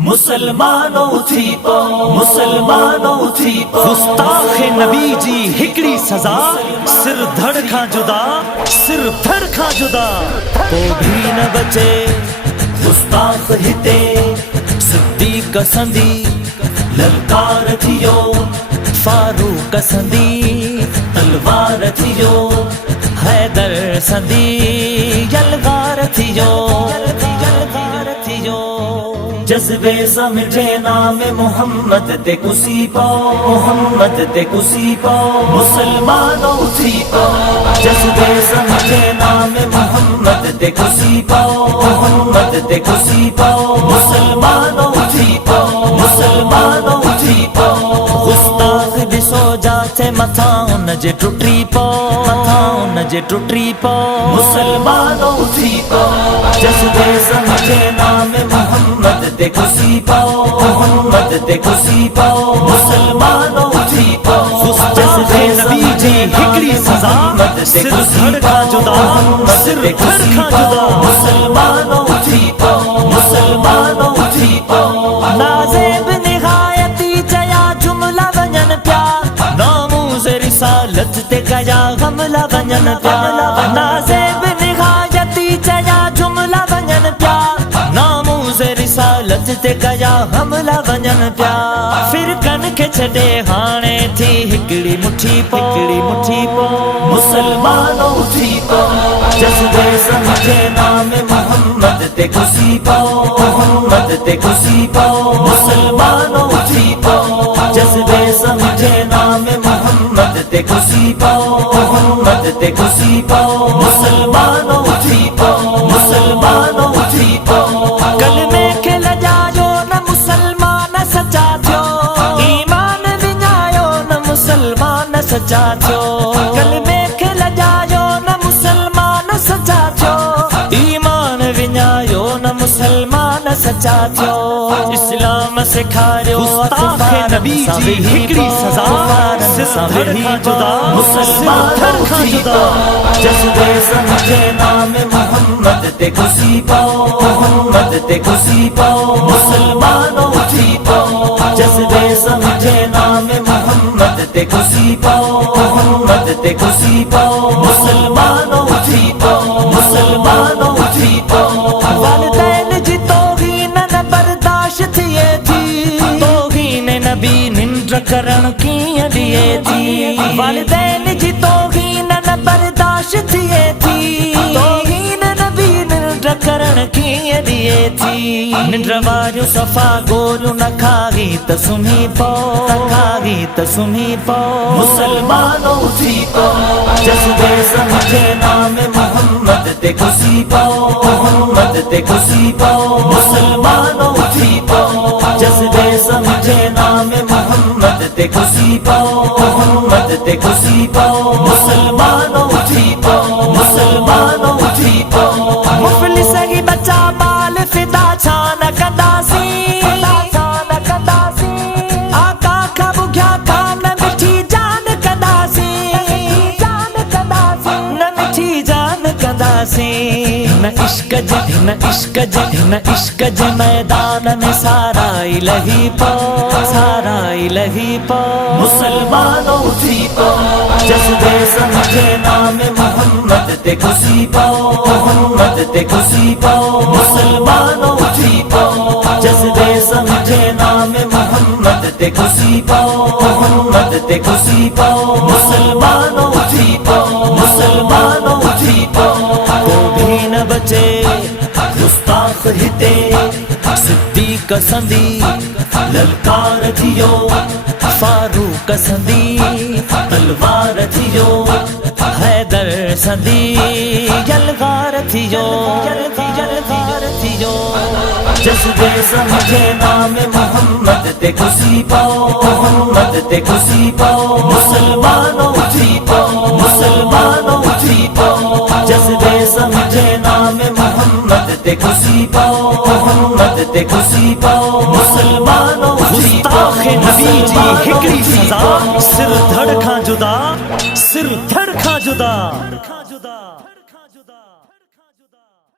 مسلمانوں تھی پو مسلمانوں تھی پو گستاخ نبی جی ہکڑی سزا سر دھڑ کھا جدا سر دھڑ کھا جدا کو بھی نہ بچے گستاخ ہتے صدیق سندی للکار تھیو فاروق سندی تلوار تھیو حیدر سندی یلغار تھیو جذبے سمجھے نام محمد تے کسی پو محمد تے کسی پو مسلمانوں تھی پو جذبے سمجھے نام محمد تے کسی پو محمد تے کسی پو مسلمانوں تھی پو مسلمانوں تھی پو گستاخ ڈسو جاتے متھا ان جے ٹٹری پو متھا ان جے ٹٹری پو مسلمانوں تھی پو جذبے سمجھے نام محمد تے کسی پو محمد تے کسی پو مسلمانوں تھی پو گستاخ نبی جی ہکڑی سزا سر دھڑ کھا جدا سر دھڑ کھا جدا مسلمانوں تھی پو مسلمانوں تھی پو نازیب نہایتی چیا جملہ ونجن پیا ناموز رسالت تے گیا حملہ ونجن پیا نازیب نہایتی چیا جملہ ونجن پیا ناموز رسالت تے گیا حملہ ونجن پیا پھر کن کے چھڈے ہانے تھی ہکڑی مٹھی پو مسلمانوں تھی پو جذبے سمجھے نام محمد تے کسی پو محمد تے کسی پو مسلمانوں تھی پو جذبے سمجھے نام محمد تے کسی پو محمد تے کسی پو مسلمانوں تھی پو مسلمانوں تھی پو کلمے کے لجاجو نہ مسلمان سچا تھو ایمان وجايو نہ مسلمان سچا تھو کلمے کے لجاجو نہ مسلمان سچا تھو ایمان وجايو نہ مسلمان سچا تھو اسلام سکھاریو گستاخ نبی جی ہکڑی سزا سر دھڑ کھا جدا مسلمانوں تھی پو جذبے سمجھے نام محمد تے کسی پو محمد تے کسی پو مسلمانوں تھی پو جذبے سمجھے نام محمد تے کسی پو محمد تے کسی پو مسلمانوں تھی پو مسلمانوں تھی پو والدین جی توہین نہ برداشت تھیے تھی توہین نبی ننڈر کرن کیئں دیئے تھی والدین جی توہین نہ برداشت تھیے تھی توہین نبی ننڈر کرن کیئں دیئے تھی ننڈر واریو صفا گوریو نہ کھاگی تا سمھی پو کھاگی تا سمھی پو مسلمانوں تھی پو جذبے سمجھے نام محمد تے کسی پو محمد تے کسی پو مسلمانوں تھی پو جذبے سمجھے نام محمد تے کسی پو محمد تے کسی پو مسلمانوں تھی پو مسلمانوں تھی پو مفلس ہی بچہ مال فدا چھان کنداسی آقا کا بگیا کان مٹھی جان کنداسی نہ مٹھی جان کنداسی نہ عشق جہ نہ عشق جہ نہ عشق جہ میدان میں سارا الہی پو سارا الہی پو مسلمانوں تھی پو جذبے سمجھے نام محمد تے کسی پو محمد تے کسی پو مسلمانوں تھی پو جذبے سمجھے نام محمد تے کسی پو محمد تے کسی پو مسلمانوں تھی پو مسلمانوں تھی پو کو بھی نہ بچے گستاخ ہتے صدیق سندی للکار تھیو فاروق سندی تلوار تھیو حیدر سندی یلغار تھیو جذبے سمجھے نام محمد تے کسی پو محمد تے کسی پو مسلمانوں تھی پو مسلمانوں تھی پو جذبے سمجھے نام محمد تے کسی پو محمد تے کسی پو مسلمانوں تھی پو گستاخ نبی جی ہکڑی سزا سر دھڑ کھا جدا سر دھڑ کھا جدا